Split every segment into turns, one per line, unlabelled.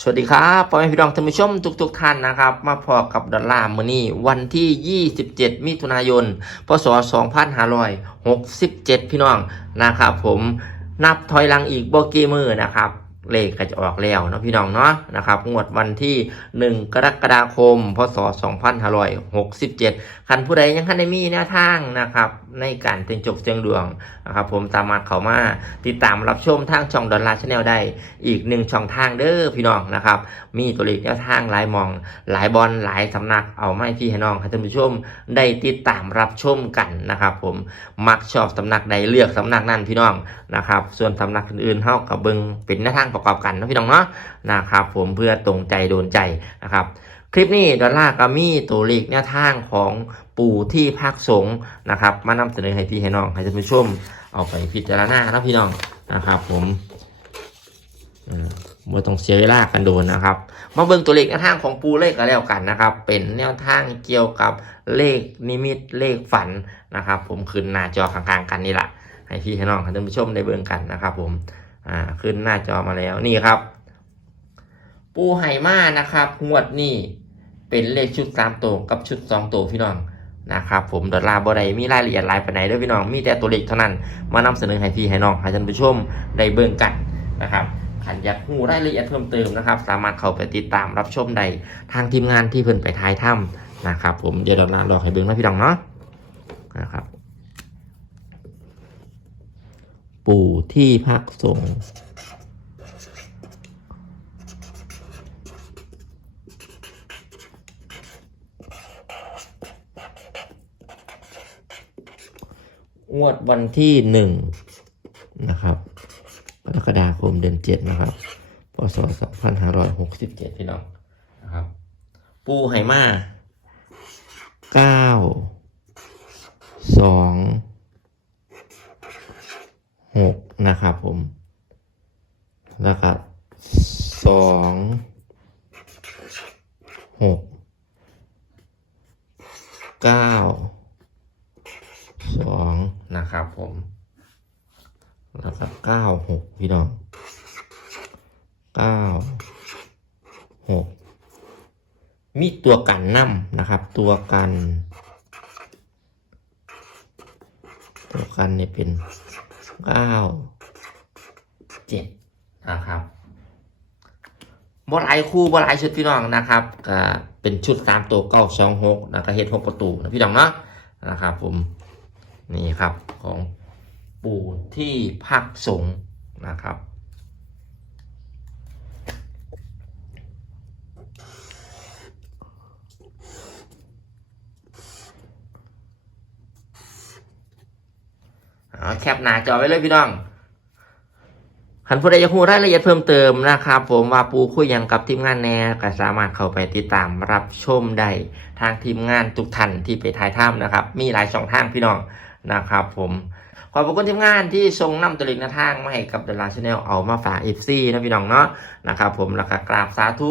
สวัสดีครับพ่อแม่พี่น้องท่านผู้ชมทุกๆทท่านนะครับ มาพอกับดอลลาร์มือนี้วันที่ 27 มิถุนายน พศ 2567 พี่น้องนะครับผมนับถอยหลังอีกโบกี้มือนะครับ เลขก็จะออกแล้วเนาะพี่น้องเนาะนะครับงวดวันที่ 1 กรกฎาคม พศ 2567คันผู้ใดยังทันได้มีแนวทางนะครับ ในการเต็งจกเสียงดวงนะครับผมสามารถเข้ามาติดตามรับชมทางช่องดอลลาร์ชาแนลได้อีกหนึ่งช่องทางเด้อพี่น้องนะครับ มีตัวเลขแนวทางหลายมอง หลายบอลหลายสำนักเอาไม่พี่ให้น้องให้ท่านผู้ชมได้ติดตามรับชมกันนะครับ ผมมักชอบสำนักใดเลือกสำนักนั้นพี่น้องนะครับ ส่วนสำนักอื่นๆเท่ากับเบิงเป็นแนวทางประกอบกันนะพี่น้องเนาะนะครับผมเพื่อตรงใจโดนใจนะครับคลิปนี้ดอลลาร์ก็มีตัวเลขแนวทางของปู่ที่พักสงนะครับมานำเสนอให้พี่ให้น้องให้ท่านผู้ชมเอาไปพิจารณาแล้วพี่น้องนะครับผมมบ่ต้องเสียเวลากันโดนนะครับ มาเบิ่งตัวเลขแนวทางของปูเลขก็แล้วกันนะครับ เป็นแนวทางเกี่ยวกับเลขนิมิตเลขฝันนะครับ ผมขึ้นหน้าจอข้างๆกันนี่แหละให้พี่ให้น้องให้ท่านผู้ชมได้เบิ่งกันนะครับ ผม อ่า ขึ้นหน้าจอมาแล้วนี่ครับ ปูไห่มานะครับงวดนี้เป็นเลขชุดสามตัวกับชุดสองตัวพี่น้องนะครับผมดอลลาร์บอไดมีรายละเอียดลายปไหนด้วยพี่น้องมีแต่ตัวเลขเท่านั้น มานำเสนอให้พี่ให้น้องให้ท่านผู้ชมได้เบิ่งกันนะครับขันอยากหูรายละเอียดเพิ่มเติมนะครับ สามารถเข้าไปติดตามรับชมได้ทางทีมงานที่เพิ่นไปท้ายถ้ำนะครับผมเดี๋ยวดอลลาร์รอให้เบิ่งนะพี่น้องเนาะนะครับ ปู่ที่พักสงฆ์งวดวันที่หนึ่งนะครับกรกฎาคมเดือนเจ็ดนะครับพศสองพันห้าร้อยหกสิบเจ็ดพี่น้องนะครับ ปูไหมาเก้าสอง หกนะครับผม แล้วก็สองหกเก้าสองนะครับผม แล้วก็เก้าหกพี่น้องเก้าหกมีตัวกันน้ำนะครับ ตัวกัน ตัวกันเนี่ยเป็น เก้าเจ็ดนะครับบอลายคู่บอลายชุดพี่น้องนะครับก็เป็นชุดสามตัวเก้าสองหกนะก็เฮ็ดหกประตูนะพี่น้องเนาะนะครับผมนี่ครับของปู่ที่พักสงนะครับ เอาแคปหน้าจอไว้เลยพี่น้องขันผู้ใดอยากรู้รายละเอียดเพิ่มเติมนะครับผมว่าปูคุยยังกับทีมงานแน่ก็สามารถเข้าไปติดตามรับชมได้ทางทีมงานทุกท่านที่ไปถ่ายถ้ำนะครับ มีหลายช่องทางพี่น้องนะครับผมขอบคุณทีมงานที่ทรงนำตัวเลขหน้าทางมาให้กับเดลาชาแนลเอามาฝากเอฟซีนะพี่น้องเนาะนะครับผมแล้วก็กราบสาธุ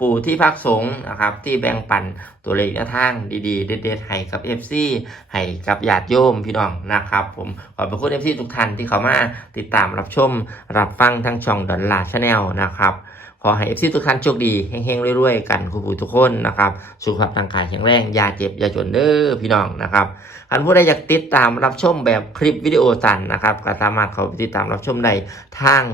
ปู่ที่พักสงฆ์นะครับ ที่แบ่งปันตัวเลขหน้าทางดีๆ เด็ดๆให้กับเอฟซีให้กับญาติโยมพี่น้องนะครับ ผมขอบคุณเอฟซีทุกท่านที่เข้ามาติดตามรับชม รับฟังทั้งช่องดอนลาชาแนลนะครับขอให้เอฟซีทุกท่านโชคดีเฮงๆรวยๆกันคุณผู้ทุกคนนะครับสุขภาพร่างกายแข็งแรงอย่าเจ็บอย่าจนเด้อพี่น้องนะครับท่านผู้ใดอยากติดตามรับชมแบบคลิปวิดีโอสั้นนะครับก็สามารถเข้าไปติดตามรับชมได้ทาง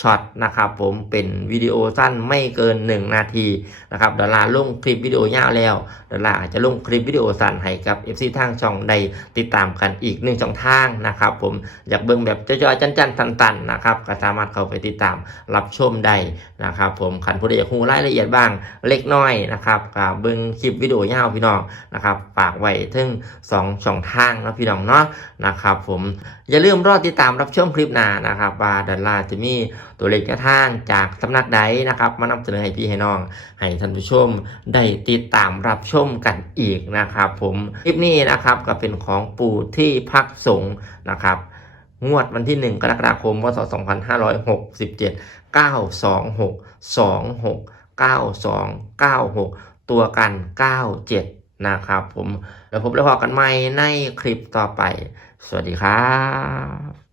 ช็อตนะครับผมเป็นวิดีโอสั้นไม่เกิน 1 นาทีนะครับดอลลาร์ลงคลิปวิดีโอยาวแล้วดอลลาร์อาจจะลงคลิปวิดีโอสั้นให้กับ FC ทางช่องได้ติดตามกันอีกหนึ่งช่องทางนะครับผมอยากเบิ่งแบบจอยๆจันๆตันๆนะครับก็สามารถเข้าไปติดตามรับชมได้นะครับผมขันผู้ใดอยากรู้รายละเอียดบ้างเล็กน้อยนะครับก็เบิ่งคลิปวิดีโอยาวพี่น้องนะครับฝากไว้ถึงสองช่องทางนะพี่น้องเนาะนะครับผมอย่าลืมรอติดตามรับชมคลิปหน้านะครับว่าดอลลาร์จะมีตัวเลขแนวทางจากสำนักใดนะครับ มานำเสนอให้พี่ให้น้อง ให้ท่านผู้ชมได้ติดตามรับชมกันอีกนะครับ ผมคลิปนี้นะครับก็เป็นของปู่ที่พักสงนะครับงวดวันที่ 1 กรกฎาคมพศ2567 926 26 92 96 ตัวกัน 97 นะครับผม แล้วพบแล้วพอกันใหม่ในคลิปต่อไป สวัสดีครับ